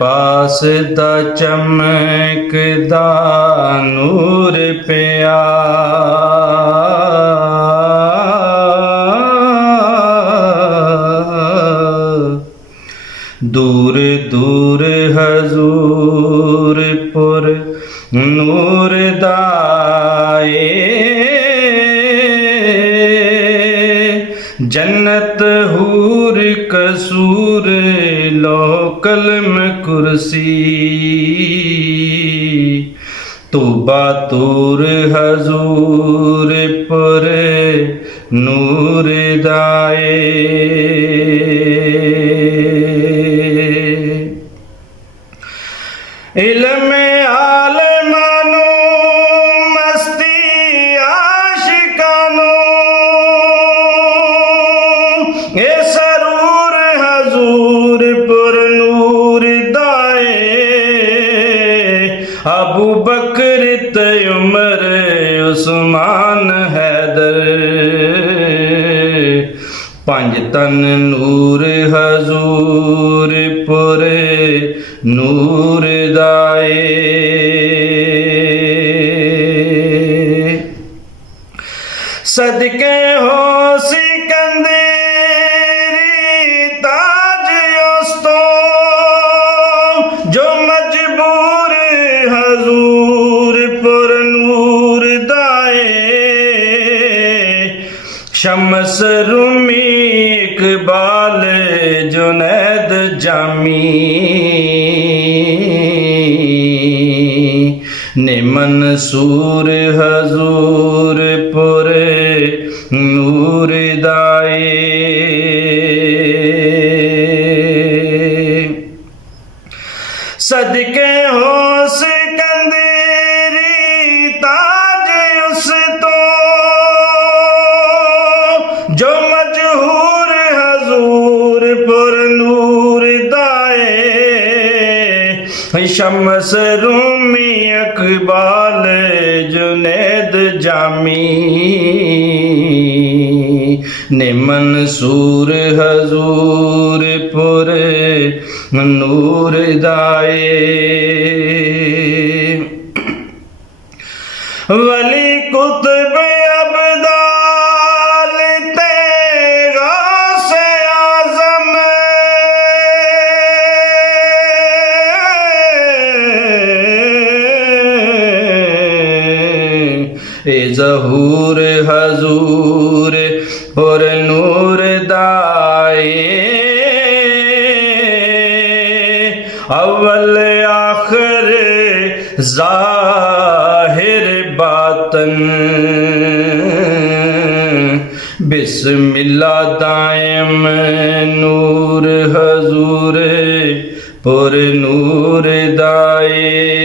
पास दा चमकदा नूर पिया दूर दूर हजूरपुर नूर दाए जन्नत हूर कसूर लो कलम कुर्सी तोबा तूर हजूरपुर नूर दाए इल्म आलमानो मस्ती आशिकानो ए सरूर हजूरपुर नूर दाए अबू बकर उमर उस्मान हैदर पंज तन नूर हजूरपुर नूर दाए सदके हो सिकंदरी ताज उस्तो जो मजबूर हजूरपुर नूर दाए शम्स रूमी इकबाल जुनैद जामी ने मंसूर हजूरपुर नूर दाए सदके हो सिकंदरी ताज उस तो जो मजहूर हजूरपुर नूर दाए शम्स रूमी इकबाल जुनैद जामी ने मंसूर हजूरपुर नूर दाए वली कुतुब अब्दाल तेगा से आज़म ए ज़हूर हजूर पुर नूर दाए अव्वल आखिर ज़ाहिर बातन बिस्मिल्लाह दायम नूर हजूर पुर नूर दाए।